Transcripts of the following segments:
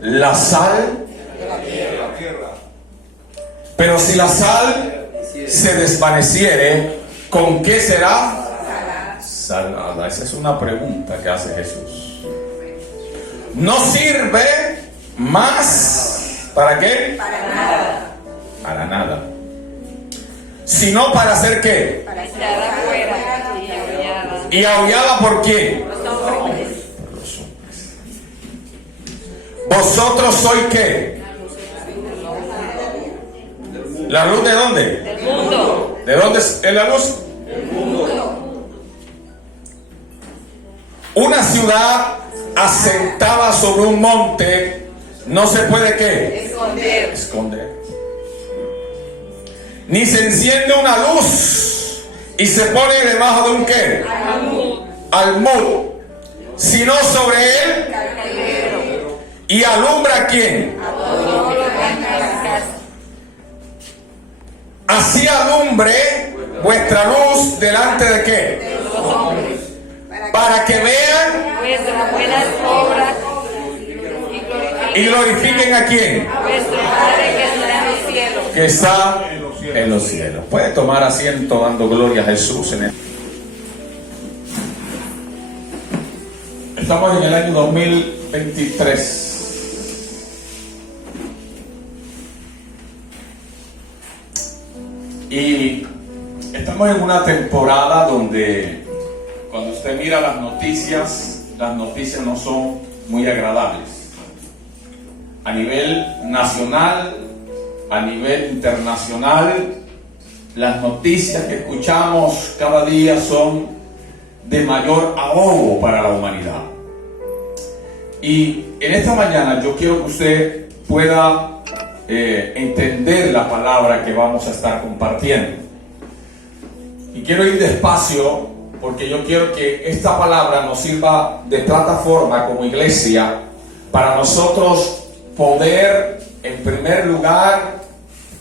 la sal de la tierra. Pero si la sal se desvaneciere, ¿con qué será? Salada. Esa es una pregunta que hace Jesús. No sirve más. ¿Para qué? Para nada. Para nada. Sino para hacer qué? Para echar afuera y aullada. ¿Y aullada por quién? Los hombres. Por los hombres. ¿Vosotros sois qué? ¿La luz de dónde? Del mundo. ¿De dónde es la luz? Del mundo. Una ciudad asentada sobre un monte no se puede ¿qué? Esconder. Esconder. Ni se enciende una luz y se pone debajo de un ¿qué? Almud. Sino sobre él. Candelero. ¿Y alumbra a quién? A todos los que están en la casa. Así alumbre vuestra luz delante de qué? De los hombres. Para que vean Vuestras buenas obras y glorifiquen a quién? a vuestro Padre que está en los cielos. Que está en los cielos. Puede tomar asiento dando gloria a Jesús en el... Estamos en el año 2023. Y estamos en una temporada donde cuando usted mira las noticias no son muy agradables. A nivel nacional, a nivel internacional, las noticias que escuchamos cada día son de mayor ahogo para la humanidad. Y en esta mañana yo quiero que usted pueda entender la palabra que vamos a estar compartiendo. Y quiero ir despacio porque yo quiero que esta palabra nos sirva de plataforma como iglesia para nosotros poder, en primer lugar,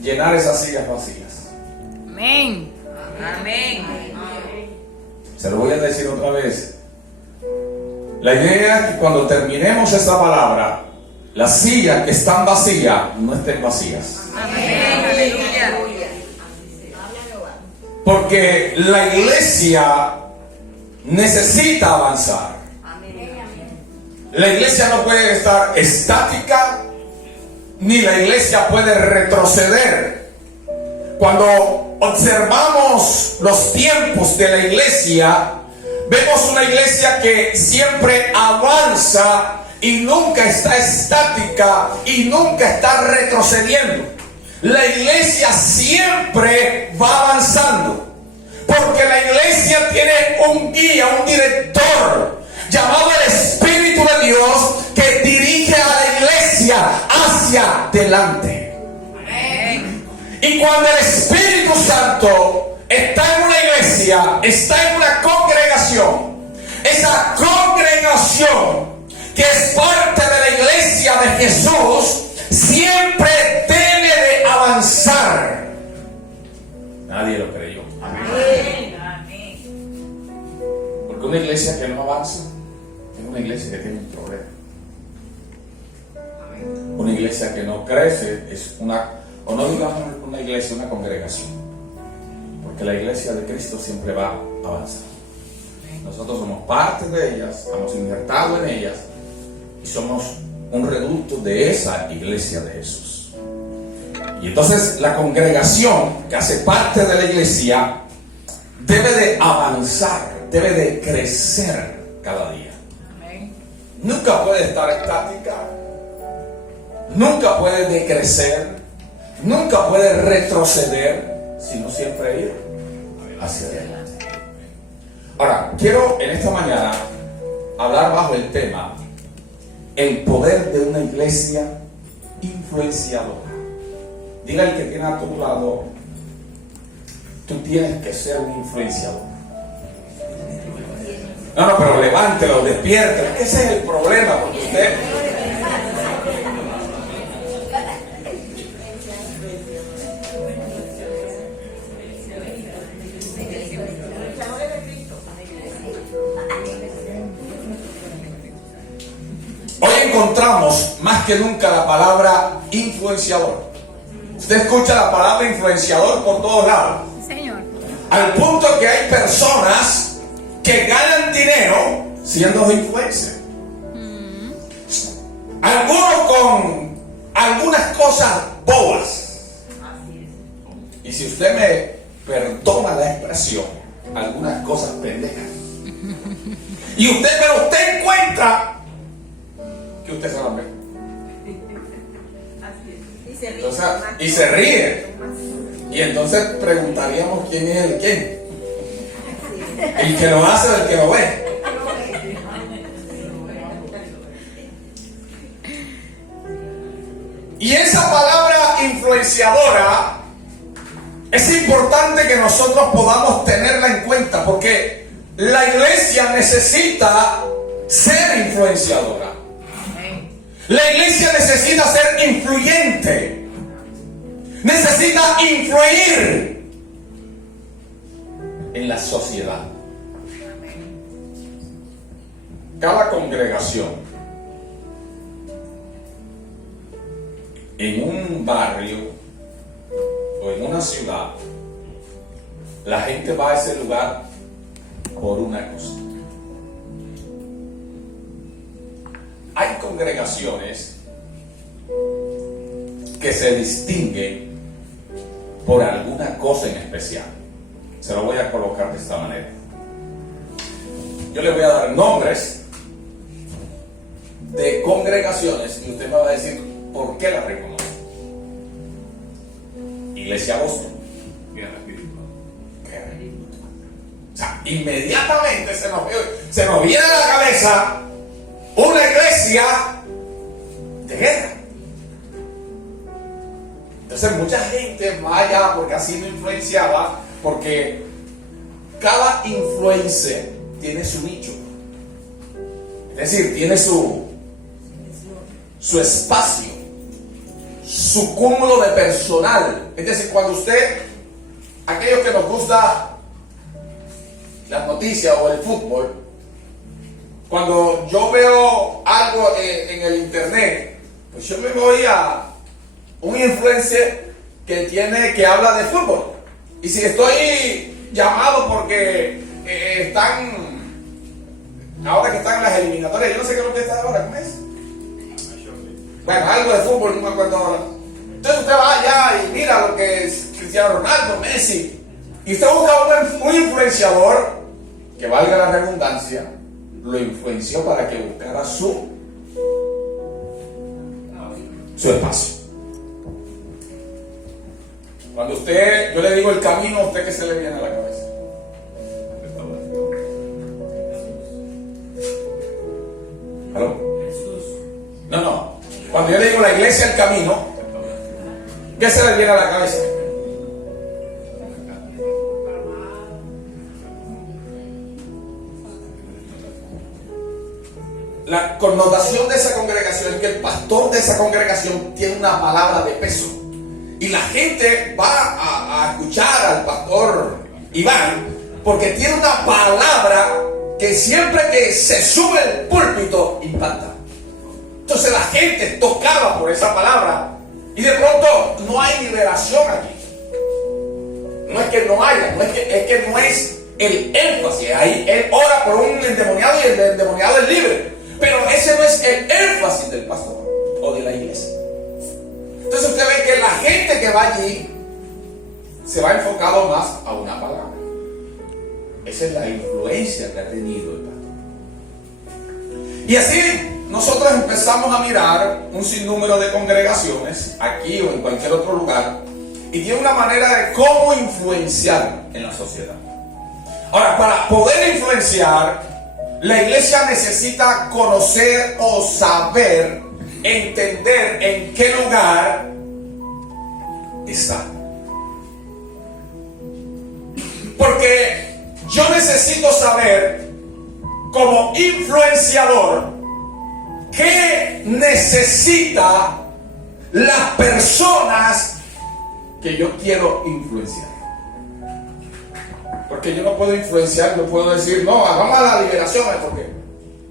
llenar esas sillas vacías. Amén. Amén. Se lo voy a decir otra vez. La idea es que cuando terminemos esta palabra, las sillas que están vacías no estén vacías. Amén. Aleluya. Porque la iglesia necesita avanzar. La iglesia no puede estar estática, ni la iglesia puede retroceder. Cuando observamos los tiempos de la iglesia, vemos una iglesia que siempre avanza y nunca está estática y nunca está retrocediendo. La iglesia siempre va avanzando, porque la iglesia tiene un guía, un director llamado el Espíritu de Dios que dirige a la iglesia hacia adelante. Y cuando el Espíritu Santo está en una iglesia, está en una congregación, esa congregación que es parte de la iglesia de Jesús siempre debe de avanzar. Nadie lo creyó. Amén. Porque una iglesia que no avanza es una iglesia que tiene un problema. Una iglesia que no crece es una, o no digamos una iglesia, una congregación. Porque la iglesia de Cristo siempre va a avanzar. Nosotros somos parte de ellas, estamos injertados en ellas y somos un reducto de esa iglesia de Jesús. Y entonces la congregación que hace parte de la iglesia debe de avanzar, debe de crecer cada día. Nunca puede estar estática, nunca puede decrecer, nunca puede retroceder, sino siempre ir hacia adelante. Ahora, quiero en esta mañana hablar bajo el tema el poder de una iglesia influenciadora. Diga el que tiene a tu lado, tú tienes que ser un influenciador. No, pero levántelo, despiértelo. Ese es el problema, porque usted... Hoy encontramos ocupamos más que nunca la palabra influenciador. Usted escucha la palabra influenciador por todos lados. Señor. Al punto que hay personas que ganan dinero siendo influencers. Algunos con algunas cosas bobas. Y si usted me perdona la expresión, algunas cosas pendejas. Pero usted encuentra que usted se la ve. Entonces, y se ríe. Y entonces preguntaríamos quién es el quién. El que lo hace o el que lo ve. Y esa palabra influenciadora es importante que nosotros podamos tenerla en cuenta, porque la iglesia necesita ser influenciadora. La iglesia necesita ser influyente. Necesita influir en la sociedad. Cada congregación en un barrio o en una ciudad, la gente va a ese lugar por una cosa. Hay congregaciones que se distinguen por alguna cosa en especial. Se lo voy a colocar de esta manera. Yo le voy a dar nombres de congregaciones y usted me va a decir por qué la reconoce. Iglesia Boston. O sea, inmediatamente se nos viene a la cabeza una iglesia de guerra. Entonces mucha gente va allá porque ha sido influenciada, porque cada influencer tiene su nicho. Es decir, tiene su espacio, su cúmulo de personal. Es decir, cuando usted, aquellos que nos gusta las noticias o el fútbol, cuando yo veo algo en el internet, pues yo me voy a un influencer que habla de fútbol. Y si estoy llamado porque ahora que están las eliminatorias, yo no sé qué es lo que está ahora, ¿cómo es? Bueno, algo de fútbol, no me acuerdo ahora. Entonces usted va allá y mira lo que es Cristiano Ronaldo, Messi, y usted busca un influenciador, que valga la redundancia, lo influenció para que buscara su espacio. Cuando yo le digo el camino, ¿a usted qué se le viene a la cabeza? ¿Aló? No. Cuando yo le digo la iglesia, el camino, ¿qué se le viene a la cabeza? La connotación de esa congregación es que el pastor de esa congregación tiene una palabra de peso. Y la gente va a escuchar al pastor Iván porque tiene una palabra que siempre que se sube el púlpito impacta. Entonces la gente es tocada por esa palabra y de pronto no hay liberación aquí. No es que no haya, es que no es el énfasis. Ahí él ora por un endemoniado y el endemoniado es libre. Pero ese no es el énfasis del pastor o de la iglesia. Entonces usted ve que la gente que va allí se va enfocado más a una palabra. Esa es la influencia que ha tenido el pastor. Y así nosotros empezamos a mirar un sinnúmero de congregaciones, aquí o en cualquier otro lugar, y tiene una manera de cómo influenciar en la sociedad. Ahora, para poder influenciar, la iglesia necesita conocer o saber, entender en qué lugar está. Porque yo necesito saber, como influenciador, qué necesita las personas que yo quiero influenciar. Porque yo no puedo influenciar, no puedo decir, no, vamos a la liberación, porque,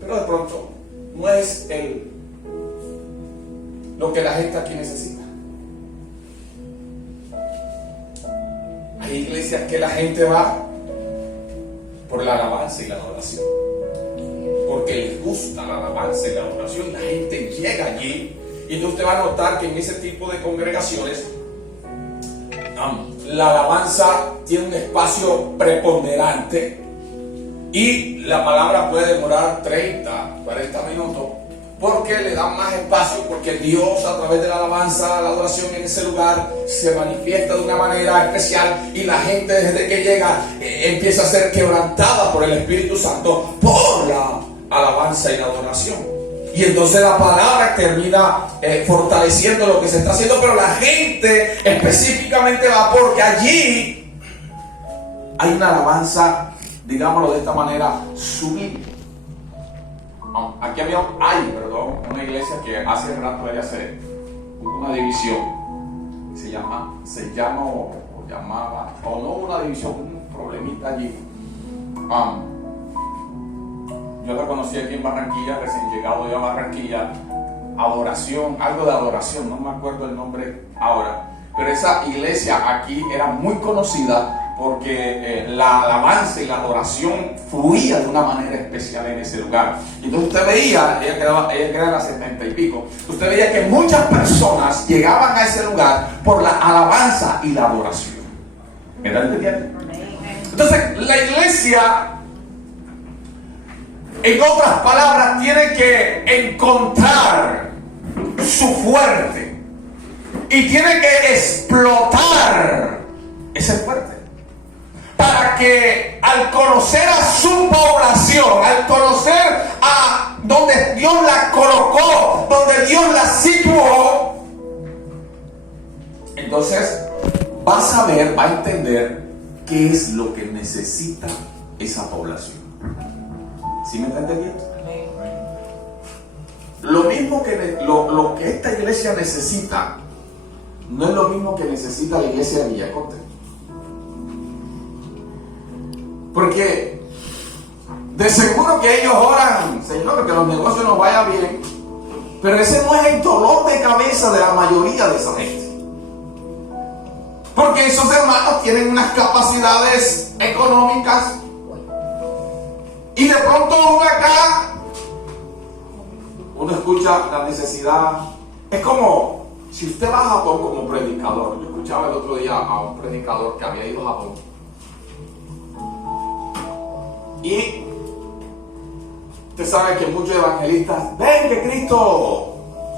pero de pronto no es lo que la gente aquí necesita. Hay iglesias que la gente va por la alabanza y la adoración, porque les gusta la alabanza y la adoración. La gente llega allí y entonces usted va a notar que en ese tipo de congregaciones la alabanza tiene un espacio preponderante y la palabra puede demorar 30, 40 minutos porque le dan más espacio, porque Dios a través de la alabanza, la adoración en ese lugar se manifiesta de una manera especial y la gente desde que llega empieza a ser quebrantada por el Espíritu Santo por la alabanza y la adoración. Y entonces la palabra termina fortaleciendo lo que se está haciendo, pero la gente específicamente va porque allí hay una alabanza, digámoslo de esta manera, sublime. Aquí había una iglesia que hace rato ella hace una división, se llamaba, o no una división, un problemita allí. Yo la conocí aquí en Barranquilla, recién llegado yo a Barranquilla, adoración, algo de adoración, no me acuerdo el nombre ahora, pero esa iglesia aquí era muy conocida porque la alabanza y la adoración fluía de una manera especial en ese lugar. Y entonces usted veía, ella quedaba en las 70 y pico, usted veía que muchas personas llegaban a ese lugar por la alabanza y la adoración. ¿Me está entendiendo? Entonces la iglesia, en otras palabras, tiene que encontrar su fuerte y tiene que explotar ese fuerte para que al conocer a su población, al conocer a donde Dios la colocó, donde Dios la situó, entonces va a saber, va a entender qué es lo que necesita esa población. ¿Sí me está entendiendo? Lo mismo que lo que esta iglesia necesita no es lo mismo que necesita la iglesia de Villaconte. Porque de seguro que ellos oran, Señor, que los negocios nos vayan bien, pero ese no es el dolor de cabeza de la mayoría de esa gente. Porque esos hermanos tienen unas capacidades económicas y de pronto uno escucha la necesidad. Es como si usted va a Japón como predicador. Yo escuchaba el otro día a un predicador que había ido a Japón y usted sabe que muchos evangelistas ven que Cristo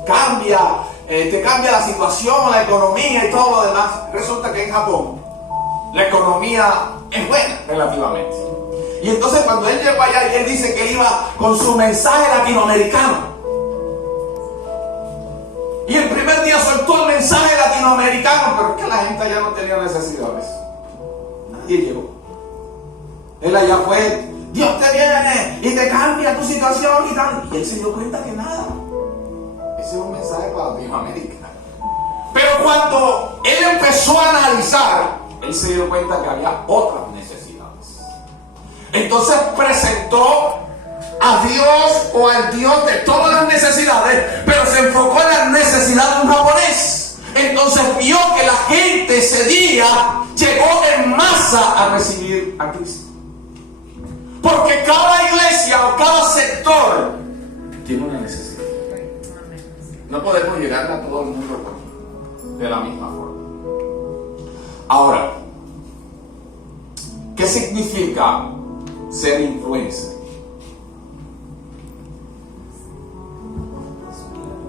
cambia, te cambia la situación, la economía y todo lo demás. Resulta que en Japón la economía es buena relativamente. Y entonces cuando él llegó allá y él dice que iba con su mensaje latinoamericano, y el primer día soltó el mensaje latinoamericano, pero es que la gente allá no tenía necesidades. Nadie llegó. Él allá fue, Dios te viene y te cambia tu situación y tal. Y él se dio cuenta que nada. Ese es un mensaje para Latinoamérica. Pero cuando él empezó a analizar, él se dio cuenta que había otras necesidades. Entonces presentó a Dios o al Dios de todas las necesidades, pero se enfocó en las necesidades de un japonés. Entonces vio que la gente ese día llegó en masa a recibir a Cristo. Porque cada iglesia o cada sector tiene una necesidad. No podemos llegar a todo el mundo de la misma forma. Ahora, ¿qué significa ser influencer?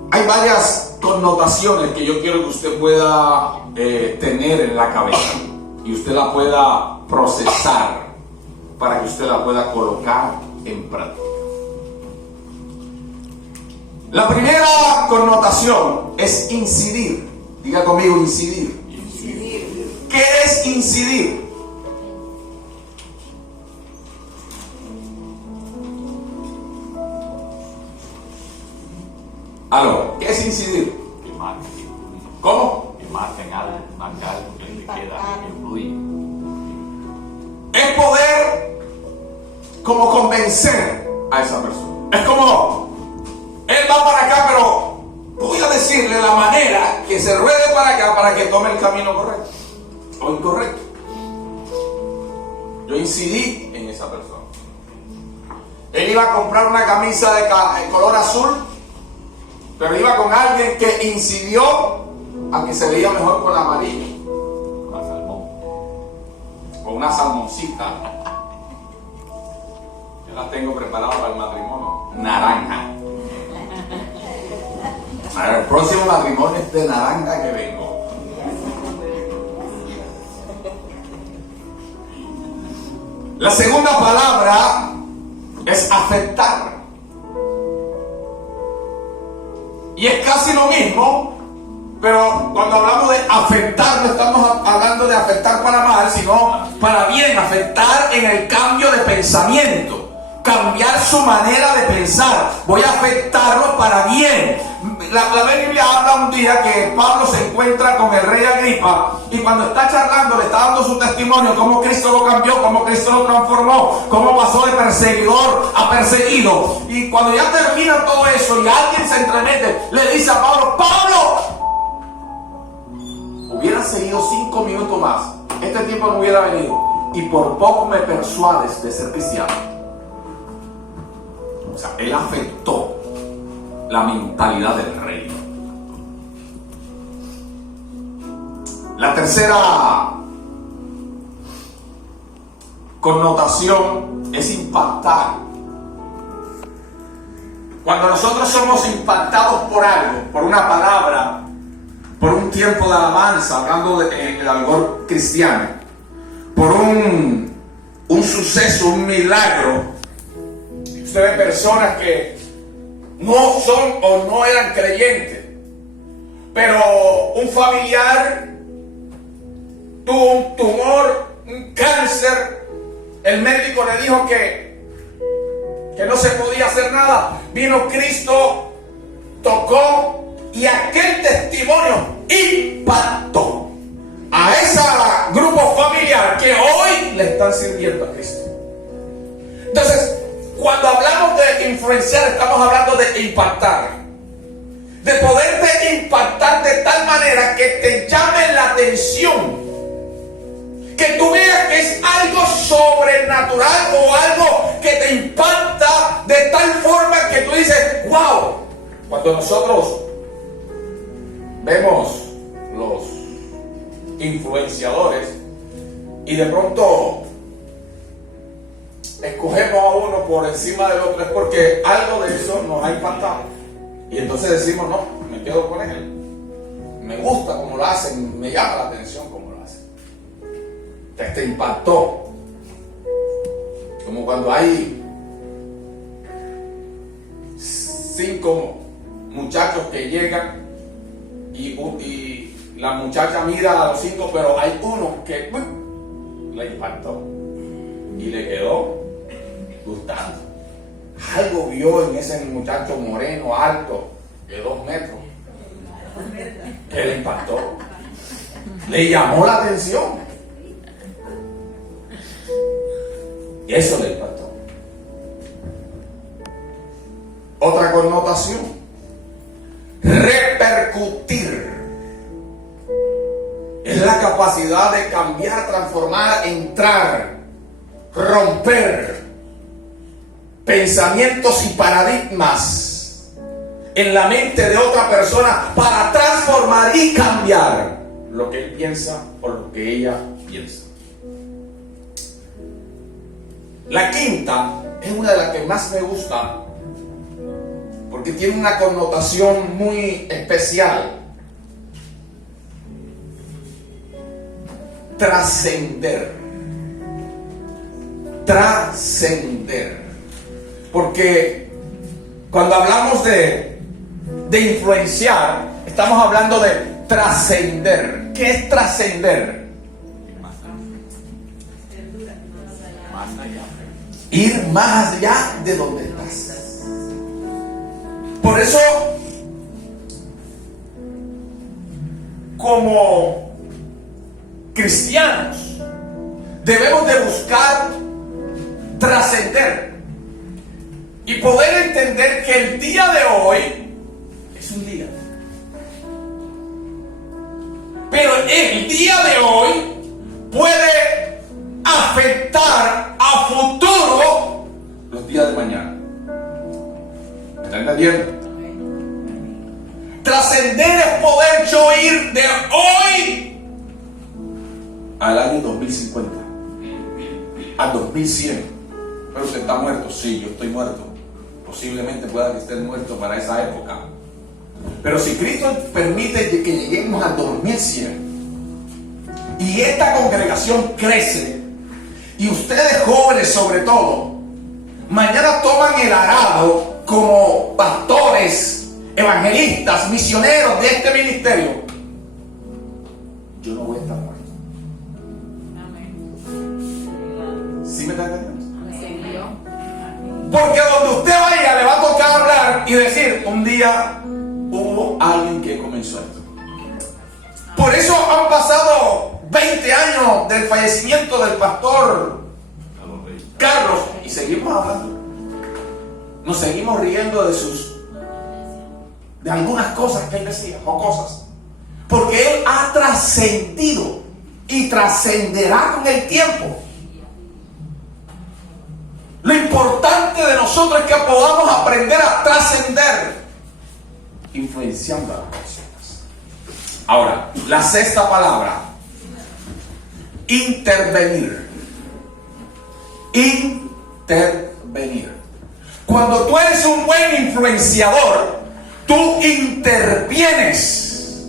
Hay varias connotaciones que yo quiero que usted pueda tener en la cabeza y usted la pueda procesar para que usted la pueda colocar en práctica. La primera connotación es incidir. Diga conmigo, incidir. ¿Qué es incidir? Aló, ¿qué es incidir? ¿Cómo? Que marquen algo, marca algo que le queda, que influye. Es poder como convencer a esa persona. Es como, él va para acá, pero voy a decirle de la manera que se ruede para acá para que tome el camino correcto o incorrecto. Yo incidí en esa persona. Él iba a comprar una camisa de color azul, pero iba con alguien que incidió a que se veía mejor con la amarilla. Una salmón. O una salmoncita. Yo la tengo preparada para el matrimonio. Naranja. Para el próximo matrimonio es de naranja que vengo. La segunda palabra es afectar. Y es casi lo mismo, pero cuando hablamos de afectar, no estamos hablando de afectar para mal, sino para bien, afectar en el cambio de pensamiento, cambiar su manera de pensar. Voy a afectarlo para bien. La Biblia habla un día que Pablo se encuentra con el rey Agripa y cuando está charlando le está dando su testimonio, cómo Cristo lo cambió, cómo Cristo lo transformó, cómo pasó de perseguidor a perseguido. Y cuando ya termina todo eso y alguien se entremete, le dice a Pablo: Pablo, hubiera seguido 5 minutos más, este tiempo no hubiera venido y por poco me persuades de ser cristiano. O sea, él afectó la mentalidad del rey. La tercera connotación es impactar. Cuando nosotros somos impactados por algo, por una palabra, por un tiempo de alabanza, hablando en el algor cristiano, por un suceso, un milagro. Usted ve personas que no son o no eran creyentes, pero un familiar tuvo un tumor, un cáncer, el médico le dijo que no se podía hacer nada. Vino Cristo, tocó y aquel testimonio impactó a ese grupo familiar que hoy le están sirviendo a Cristo. Entonces, cuando hablamos de influenciar, estamos hablando de impactar, de poderte impactar de tal manera que te llame la atención, que tú veas que es algo sobrenatural o algo que te impacta de tal forma que tú dices: wow. Cuando nosotros vemos los influenciadores y de pronto escogemos a uno por encima del otro, es porque algo de eso nos ha impactado y entonces decimos: no, me quedo con él, me gusta como lo hacen, me llama la atención como lo hacen. Te impactó, como cuando hay 5 muchachos que llegan y la muchacha mira a los 5, pero hay uno que le impactó y le quedó gustando. Algo vio en ese muchacho moreno, alto, de 2 metros, que le impactó, le llamó la atención. Y eso le impactó. Otra connotación: repercutir. Es la capacidad de cambiar, transformar, entrar, romper pensamientos y paradigmas en la mente de otra persona para transformar y cambiar lo que él piensa o lo que ella piensa. La quinta es una de las que más me gusta porque tiene una connotación muy especial. Trascender. Trascender. Porque cuando hablamos de influenciar, estamos hablando de trascender. ¿Qué es trascender? Ir más allá de donde estás. Por eso, como cristianos, debemos de buscar trascender y poder entender que el día de hoy es un día. el día de hoy puede afectar a futuro los días de mañana. ¿Me está entendiendo? Trascender es poder yo ir de hoy al año 2050, al 2100. Pero usted está muerto. Sí, yo estoy muerto. Posiblemente pueda que esté muerto para esa época. Pero si Cristo permite que lleguemos al 2100 y esta congregación crece, y ustedes jóvenes sobre todo, mañana toman el arado como pastores, evangelistas, misioneros de este ministerio, yo no voy a estar muerto. ¿Sí me está entendiendo? Porque donde usted vaya le va a tocar hablar y decir, un día hubo alguien que comenzó esto. Por eso han pasado 20 años del fallecimiento del pastor Carlos y seguimos hablando. Nos seguimos riendo de algunas cosas que él decía, o cosas. Porque él ha trascendido y trascenderá con el tiempo. Lo importante de nosotros es que podamos aprender a trascender, influenciando a las personas. Ahora, la sexta palabra, intervenir. Intervenir. Cuando tú eres un buen influenciador, tú intervienes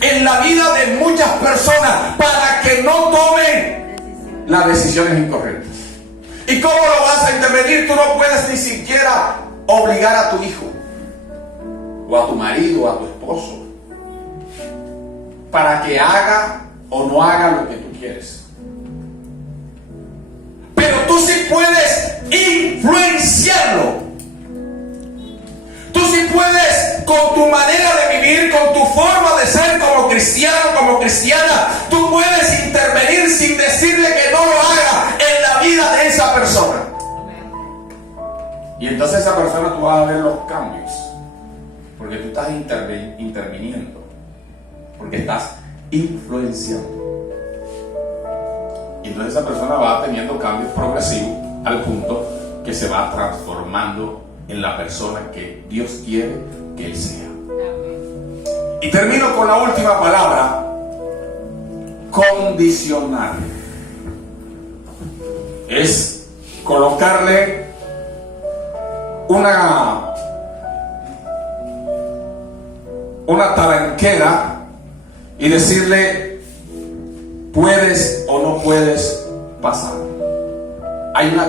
en la vida de muchas personas para que no tomen las decisiones incorrectas. ¿Y cómo lo vas a intervenir? Tú no puedes ni siquiera obligar a tu hijo, o a tu marido, o a tu esposo, para que haga o no haga lo que tú quieres. Pero tú sí puedes influenciarlo. Tú sí puedes, con tu manera de vivir, con tu forma de ser como cristiano, como cristiana, tú puedes intervenir sin decirle que no lo haga en la vida de esa persona. Y entonces esa persona tú vas a ver los cambios, porque tú estás interviniendo, porque estás influenciando. Y entonces esa persona va teniendo cambios progresivos al punto que se va transformando en la persona que Dios quiere que él sea. Y termino con la última palabra: condicionar. Es colocarle una talanquera y decirle, puedes o no puedes pasar. Hay una